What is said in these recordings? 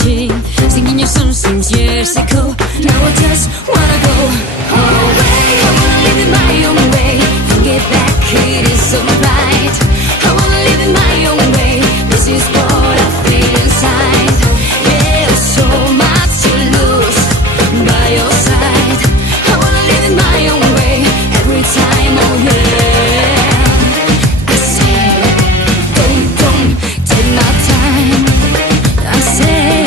magic. Singing your song since years ago. Now I just wanna go away. I wanna live in my own way. Forget that it is alright. I wanna live in my own way. This is what I feel inside. Yeah, so much to lose by your side. I wanna live in my own way every time. Oh yeah. I say, don't take my time. I say,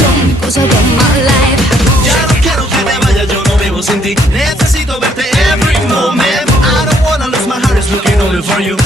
don't, because I want my life. Ya no quiero que te vayas, yo no vivo sin ti. Necesito verte every moment. I don't wanna lose my heart, it's looking only for you.